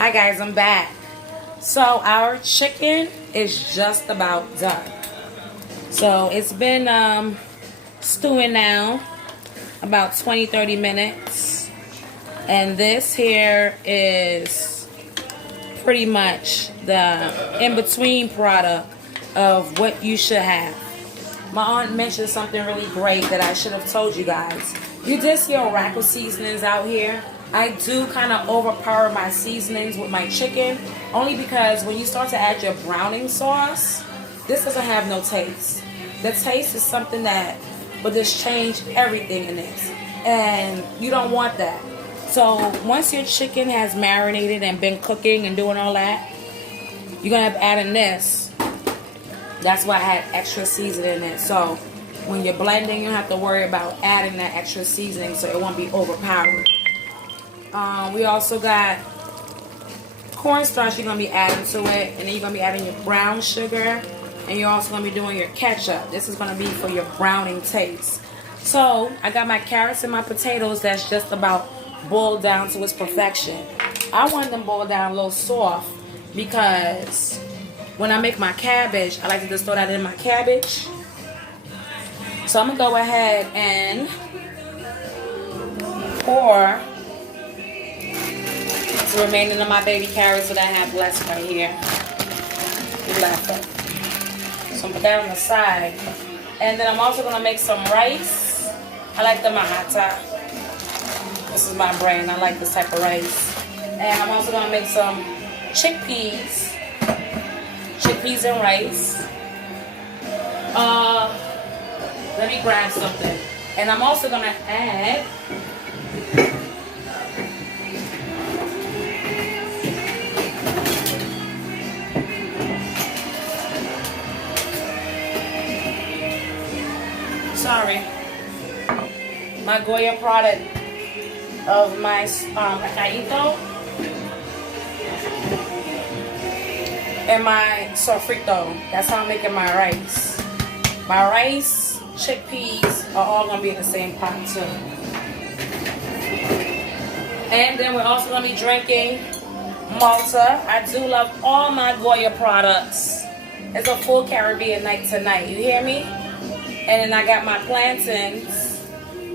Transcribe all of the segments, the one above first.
Hi guys, I'm back. So our chicken is just about done. So it's been stewing now about 20-30 minutes. And this here is pretty much the in-between product of what you should have. My aunt mentioned something really great that I should have told you guys. You did see a rack of seasonings out here. I do kind of overpower my seasonings with my chicken, only because when you start to add your browning sauce, this doesn't have no taste. The taste is something that will just change everything in this, and you don't want that. So once your chicken has marinated and been cooking and doing all that, you're gonna have to add in this. That's why I had extra seasoning in it. So when you're blending, you don't have to worry about adding that extra seasoning, so it won't be overpowered. We also got cornstarch you're going to be adding to it. And then you're going to be adding your brown sugar. And you're also going to be doing your ketchup. This is going to be for your browning taste. So, I got my carrots and my potatoes that's just about boiled down to its perfection. I want them boiled down a little soft because when I make my cabbage, I like to just throw that in my cabbage. So, I'm going to go ahead and pour the remaining of my baby carrots that I have left right here. So I'm put that on the side. And then I'm also gonna make some rice. I like the mahata. This is my brand. I like this type of rice. And I'm also gonna make some chickpeas. Chickpeas and rice. Let me grab something. And I'm also gonna add my Goya product of my caíto and my sofrito. That's how I'm making my rice. My rice, chickpeas are all gonna be in the same pot too. And then we're also gonna be drinking Malta. I do love all my Goya products. It's a full Caribbean night tonight. You hear me? And then I got my plantains.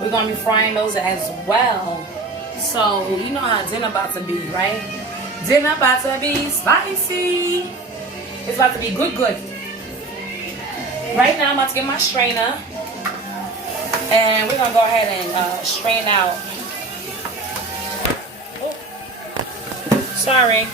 We're going to be frying those as well. So, you know how dinner about to be, right? Dinner about to be spicy. It's about to be good. Right now, I'm about to get my strainer. And we're going to go ahead and strain out. Oh. Sorry.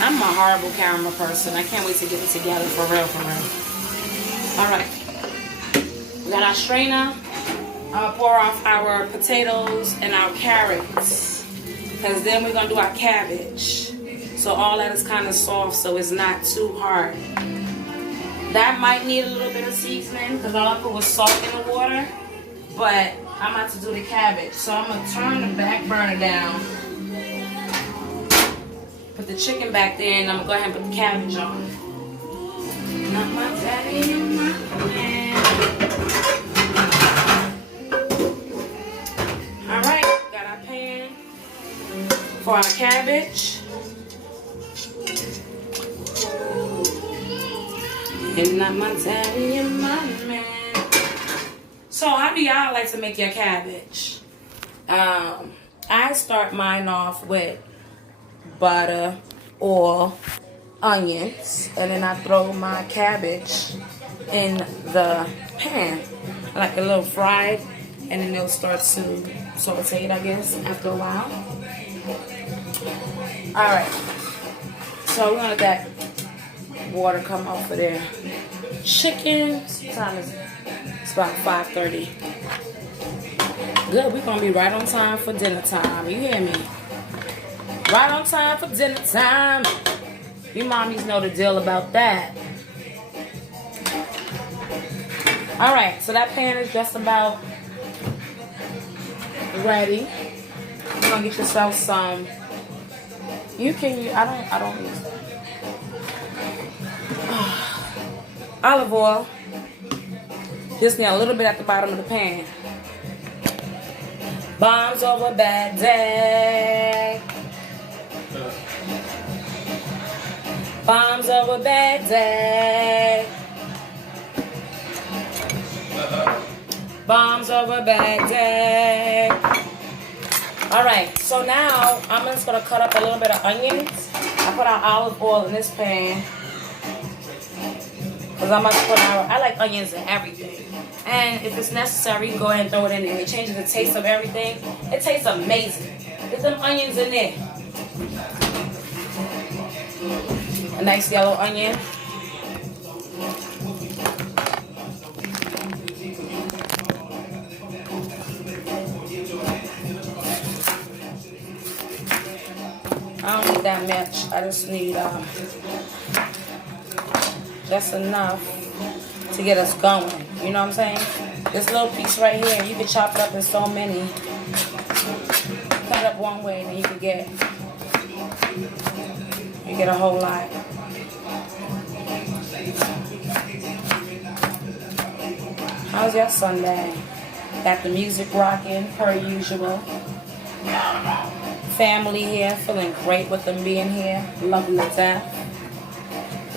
I'm a horrible camera person. I can't wait to get it together for real. Alright. We got our strainer. I'll pour off our potatoes and our carrots. Because then we're going to do our cabbage. So all that is kind of soft so it's not too hard. That might need a little bit of seasoning because all I put was salt in the water. But I'm about to do the cabbage. So I'm going to turn the back burner down. Put the chicken back there and I'm going to go ahead and put the cabbage on. Not my daddy and my man. Alright, got our pan for our cabbage. And not my daddy and my man. So how do y'all like to make your cabbage? I start mine off with butter, oil, onions, and then I throw my cabbage in the pan. I like it a little fried, and then it'll start to saute, I guess, after a while. Alright, so we're gonna let that water come off of there. Chicken, time is it's about 5:30. Good, we're gonna be right on time for dinner time. You hear me? Right on time for dinner time. You mommies know the deal about that. Alright, so that pan is just about ready. You're gonna get yourself some. You can, I don't use that. Olive oil. Just need a little bit at the bottom of the pan. Bombs over Baghdad. over Baghdad. Bombs over Baghdad. Alright, so now I'm just going to cut up a little bit of onions. I put our olive oil in this pan. Because I'm about to put I like onions in everything. And if it's necessary, go ahead and throw it in there. It changes the taste of everything. It tastes amazing. Get them onions in there. A nice yellow onion. I don't need that much. I just need just enough to get us going. You know what I'm saying? This little piece right here, you can chop it up in so many. Cut it up one way, and then you can get a whole lot. How's your Sunday? Got the music rocking per usual. Family here, feeling great with them being here. Love them to death.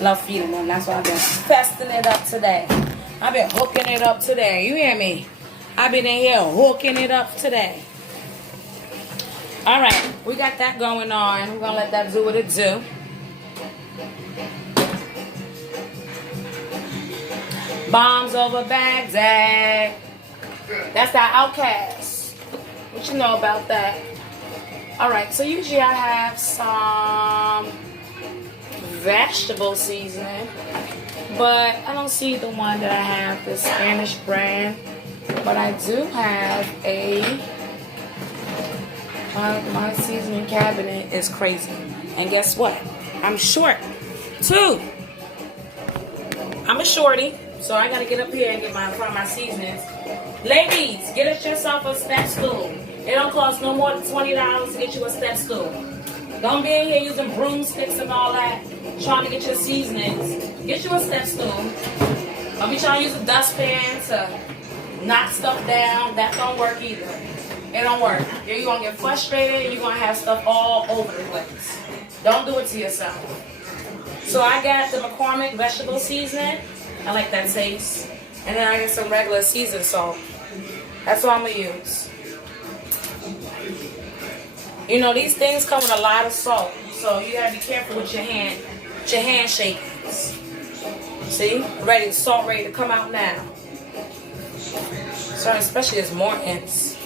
Love feeding them. That's why I've been festing it up today. I've been hooking it up today. You hear me? I've been in here hooking it up today. Alright, we got that going on. We're going to let that do what it do. Bombs over Baghdad. That's our Outcast. What you know about that? Alright, so usually I have some vegetable seasoning, but I don't see the one that I have, the Spanish brand. But I do have my seasoning cabinet is crazy. And guess what? I'm short too. I'm a shorty, so I gotta get up here and get my seasonings. Ladies, get us yourself a step stool. It don't cost no more than $20 to get you a step stool. Don't be in here using broomsticks and all that, trying to get your seasonings. Get you a step stool. Don't be trying to use a dustpan to knock stuff down. That don't work either. It don't work. You're going to get frustrated. You're going to have stuff all over the place. Don't do it to yourself. So I got the McCormick vegetable seasoning. I like that taste. And then I got some regular seasoned salt. That's what I'm going to use. You know, these things come with a lot of salt. So you got to be careful with your hand shakings. See? Salt ready to come out now. So especially as Morton's.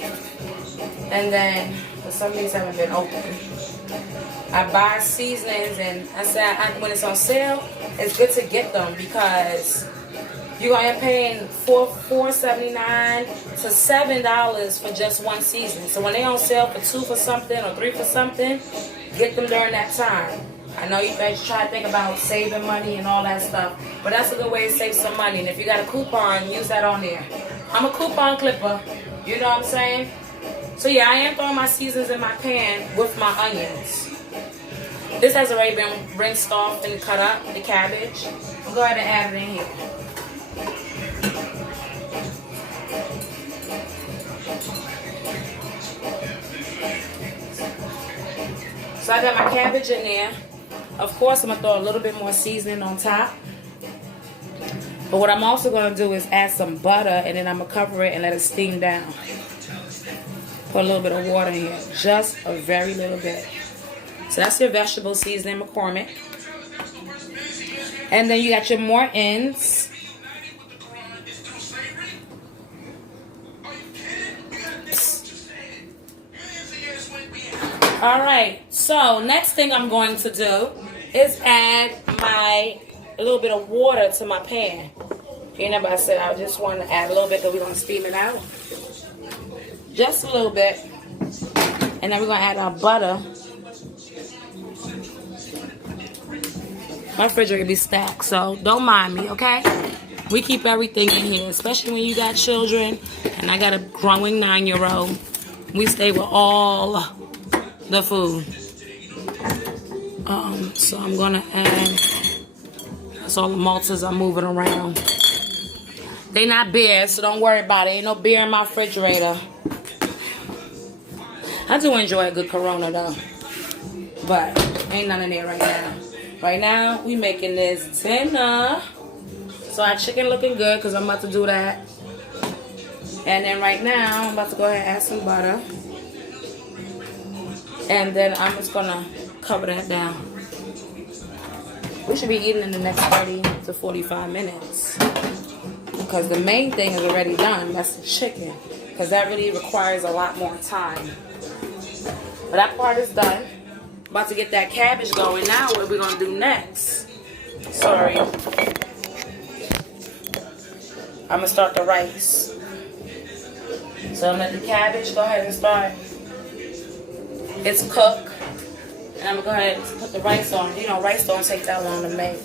And then, some of these haven't been open. I buy seasonings, and I said when it's on sale, it's good to get them because you're gonna be paying $4.79 to $7 for just one season. So when they on sale for 2 for something or 3 for something, get them during that time. I know you guys try to think about saving money and all that stuff, but that's a good way to save some money. And if you got a coupon, use that on there. I'm a coupon clipper. You know what I'm saying? So yeah, I am throwing my seasons in my pan with my onions. This has already been rinsed off and cut up, the cabbage. I'll go ahead and add it in here. So I got my cabbage in there. Of course, I'm going to throw a little bit more seasoning on top. But what I'm also going to do is add some butter, and then I'm going to cover it and let it steam down. Put a little bit of water in here. Just a very little bit. So that's your vegetable seasoning, McCormick. And then you got your Morton's. Alright, so next thing I'm going to do is add a little bit of water to my pan. You know, but I said I just want to add a little bit because we're going to steam it out. Just a little bit. And then we're going to add our butter. My refrigerator can be stacked, so don't mind me, okay? We keep everything in here, especially when you got children. And I got a growing 9-year-old. We stay with all the food. So I'm going to add... That's all the maltas I'm moving around. They not beer, so don't worry about it. Ain't no beer in my refrigerator. I do enjoy a good Corona, though. But ain't none in there right now. Right now, we making this dinner. So our chicken looking good because I'm about to do that. And then right now, I'm about to go ahead and add some butter. And then I'm just gonna cover that down. We should be eating in the next 30 to 45 minutes. Because the main thing is already done. That's the chicken. Because that really requires a lot more time. But that part is done. About to get that cabbage going now. What we're going to do next. Sorry. I'm going to start the rice. So I'm going to let the cabbage go ahead and start its cook. And I'm going to go ahead and put the rice on. You know, rice don't take that long to make.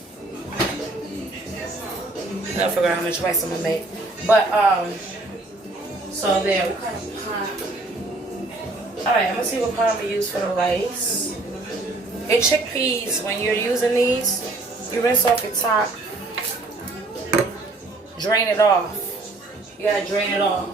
I'll figure out how much rice I'm going to make. But, so there. What kind of pot? Alright, I'm going to see what pot I'm going to use for the rice. And chickpeas, when you're using these, you rinse off your top. Drain it off. You got to drain it off.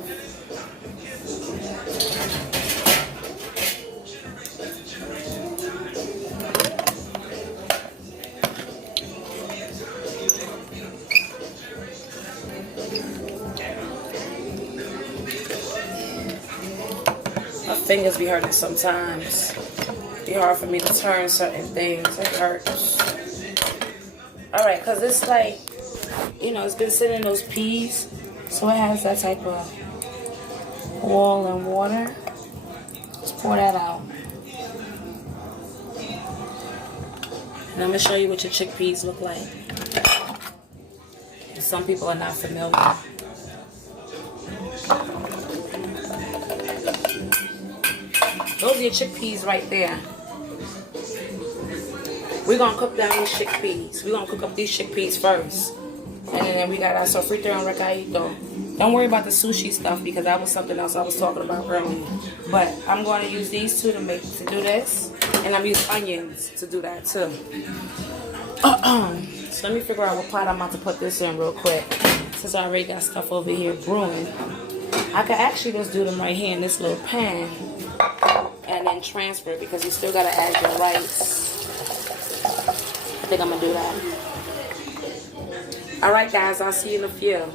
My fingers be hurting sometimes. Be hard for me to turn certain things. It hurts. Alright, because it's like, you know, it's been sitting in those peas. So it has that type of oil and water. Let's pour that out. And I'm going to show you what your chickpeas look like. Some people are not familiar. Those are your chickpeas right there. We're going to cook down these chickpeas. We're going to cook up these chickpeas first. And then we got our sofrito and recadito. Don't worry about the sushi stuff because that was something else I was talking about earlier. But I'm going to use these two to do this. And I'm using onions to do that too. So let me figure out what pot I'm about to put this in real quick. Since I already got stuff over here brewing. I could actually just do them right here in this little pan. And then transfer it because you still got to add your rice. I think I'm going to do that. Alright guys, I'll see you in a few.